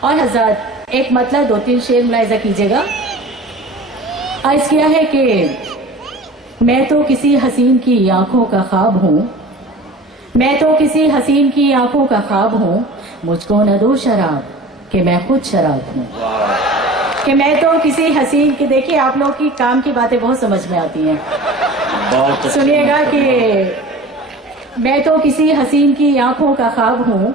اور حضرات ایک مطلب 2-3 شعر ملاحظہ کیجیے گا. عرض کیا ہے کہ میں تو کسی حسین کی آنکھوں کا خواب ہوں، میں تو کسی حسین کی آنکھوں کا خواب ہوں، مجھ کو نہ دو شراب کہ میں خود شراب ہوں. کہ میں تو کسی حسین کی، دیکھیے آپ لوگ کی کام کی باتیں بہت سمجھ میں آتی ہیں. سنیے گا کہ میں تو کسی حسین کی آنکھوں کا خواب ہوں،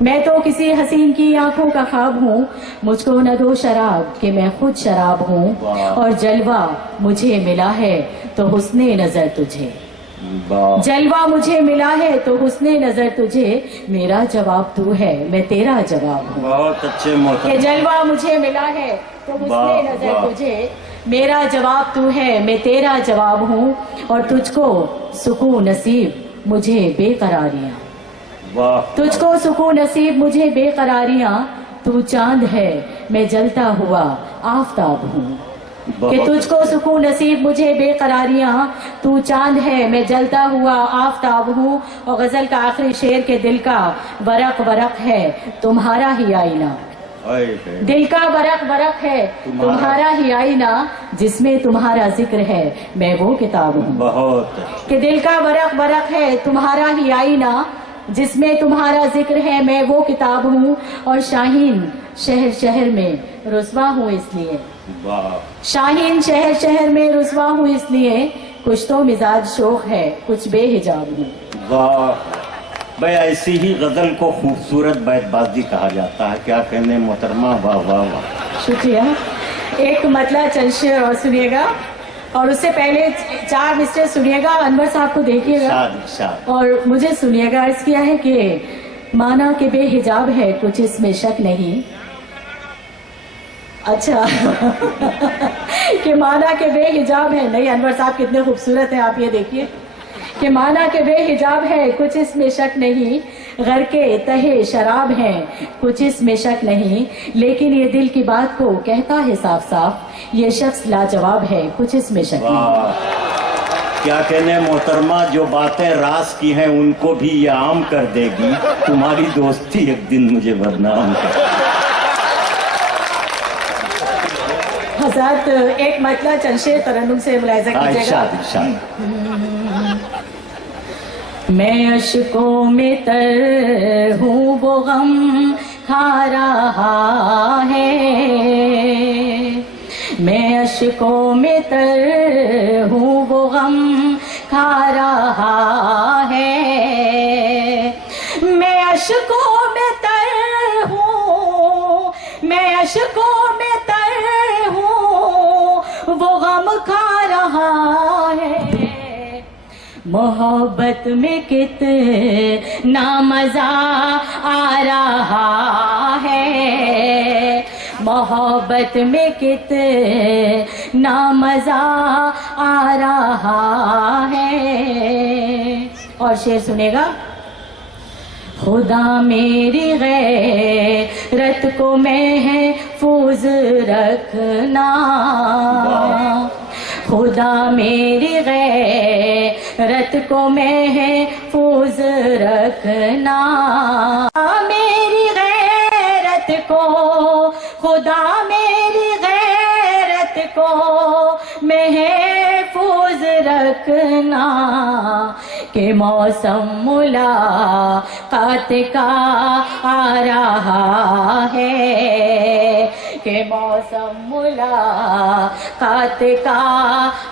میں تو کسی حسین کی آنکھوں کا خواب ہوں، مجھ کو نہ دو شراب کہ میں خود شراب ہوں. اور جلوہ مجھے ملا ہے تو حسن نظر تجھے، جلوہ مجھے ملا ہے تو حسن نظر تجھے، میرا جواب تو ہے میں تیرا جواب ہوں. بہت اچھے کہ جلوہ مجھے ملا ہے تو حسن نظر تجھے، میرا جواب تو ہے میں تیرا جواب ہوں. اور تجھ کو سکون نصیب مجھے بے قراریاں، تجھ کو سکون نصیب مجھے بے قراریاں، تو چاند ہے میں جلتا ہوا آفتاب ہوں. کہ تجھ کو سکون نصیب مجھے بے قراریاں، تو چاند ہے میں جلتا ہوا آفتاب ہوں. اور غزل کا آخری شعر کہ دل کا ورق ورق ہے تمہارا ہی آئینہ، دل کا ورق ورق ہے تمہارا ہی آئینہ، جس میں تمہارا ذکر ہے میں وہ کتاب ہوں. بہت کہ دل کا ورق ورق ہے تمہارا ہی آئینہ، جس میں تمہارا ذکر ہے میں وہ کتاب ہوں. اور شاہین شہر شہر میں رسوا ہوں اس لیے، شاہین شہر شہر میں رسوا ہوں اس لیے، کچھ تو مزاج شوق ہے کچھ بے حجاب ہوں. واہ بھائی، ایسی ہی غزل کو خوبصورت بیت بازی کہا جاتا ہے. کیا کہنے محترمہ، واہ واہ واہ. شکریہ. ایک مطلب چند شعر اور سنیے گا، اور اس سے پہلے 4 مسٹر سنیے گا. انور صاحب کو دیکھیے گا اور مجھے سنیے گا. عرض کیا ہے کہ مانا کہ بے حجاب ہے کچھ اس میں شک نہیں، اچھا کہ مانا کہ بے حجاب ہے، نہیں انور صاحب کتنے خوبصورت ہیں آپ یہ دیکھیے. کہ مانا کہ بے حجاب ہے کچھ اس میں شک نہیں، غر کے تہے شراب ہیں کچھ اس میں شک نہیں، لیکن یہ دل کی بات کو کہتا ہے صاف صاف، یہ شخص لاجواب ہے کچھ اس میں شک نہیں. کیا کہنے محترمہ، جو باتیں راز کی ہیں ان کو بھی یہ عام کر دے گی، تمہاری دوستی ایک دن مجھے بدنام کر. حضرات ایک مطلب چند شعر ترنم سے ملاحظہ کیجیے گا. میں اشکوں میں تر ہوں وہ غم کھا رہا ہے، میں اشکوں میں تر ہوں وہ غم کھا رہا ہے، میں اشکوں میں تر ہوں، میں اشکوں میں تر ہوں وہ غم کھا رہا ہے. محبت میں کتنا مزہ آ رہا ہے، محبت میں کتنا مزہ آ رہا ہے. اور شعر سنے گا. خدا میری غیرت کو محفوظ رکھنا، خدا میری غیرت کو محفوظ رکھنا، میری غیرت کو، خدا میری غیرت کو محفوظ رکھنا. کہ موسم ملاقات کا آ رہا ہے، کہ موسم ملاقات کا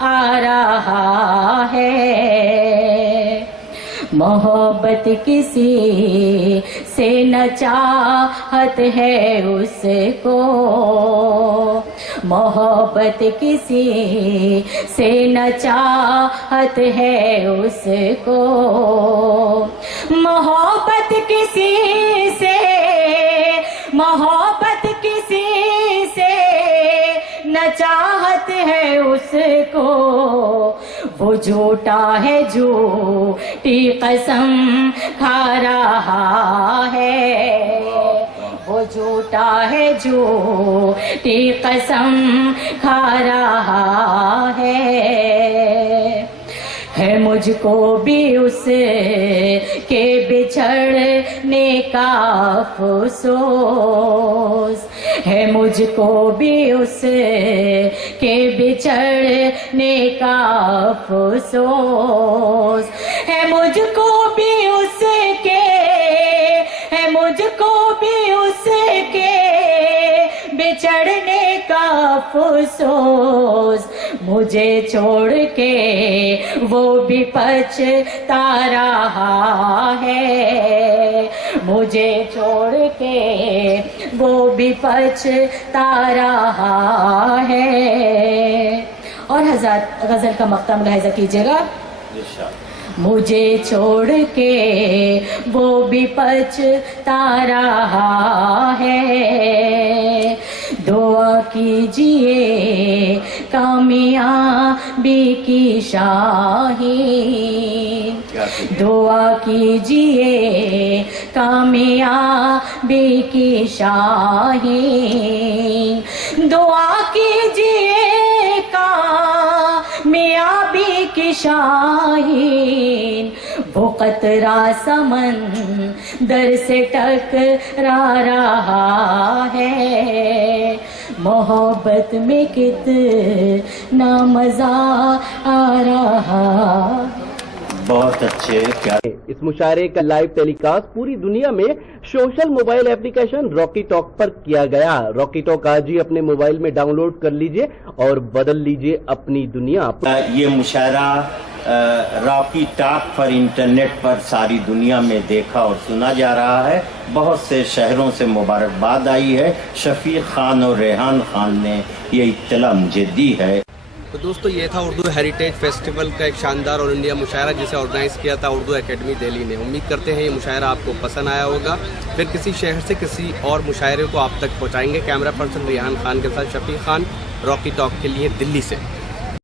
آ رہا ہے. محبت کسی سے نہ چاہت ہے اس کو، محبت کسی سے نہ چاہت ہے اس کو، محبت کسی سے، محبت کسی سے نہ چاہت ہے اس کو. وہ جھوٹا ہے جھوٹی قسم کھا رہا ہے، وہ جھوٹا ہے جھوٹی قسم کھا رہا ہے. مجھ کو بھی اس کے بچھڑنے کا افسوس ہے، مجھ کو بھی اس کے بچھڑنے کا افسوس ہے، مجھ کو بھی اس کے ہے، مجھ کو بھی اس کے بچھڑنے کا افسوس، مجھے چھوڑ کے وہ بھی پچھتا رہا ہے، مجھے چھوڑ کے وہ بھی پچھتا رہا ہے۔ اور حضرات غزل کا مقطع ملاحظہ کیجیے گا، مجھے چھوڑ کے وہ بھی پچھتا رہا ہے، دعا کیجیے کامیابی کی شاہین، دعا کیجیے کامیابی کی شاہین، دعا کیجیے کامیابی کی شاہین، وہ قطرہ سمندر سے ٹکرا رہا ہے، محبت میں کتنا مزہ آ رہا۔ بہت اچھے، کیا اس مشاعرے کا لائیو ٹیلی کاسٹ پوری دنیا میں سوشل موبائل اپلیکیشن راکی ٹاک پر کیا گیا۔ راکی ٹاک آج ہی اپنے موبائل میں ڈاؤن لوڈ کر لیجئے اور بدل لیجئے اپنی دنیا۔ یہ مشاعرہ راکی ٹاک پر انٹرنیٹ پر ساری دنیا میں دیکھا اور سنا جا رہا ہے، بہت سے شہروں سے مبارکباد آئی ہے۔ شفیق خان اور ریحان خان نے یہ اطلاع مجھے دی ہے۔ تو دوستو یہ تھا اردو ہیریٹیج فیسٹیول کا ایک شاندار آل انڈیا مشاعرہ جسے آرگنائز کیا تھا اردو اکیڈمی دہلی نے۔ امید کرتے ہیں یہ مشاعرہ آپ کو پسند آیا ہوگا، پھر کسی شہر سے کسی اور مشاعرے کو آپ تک پہنچائیں گے۔ کیمرہ پرسن ریحان خان کے ساتھ شفیق خان، راکی ٹاک کے لیے دلی سے۔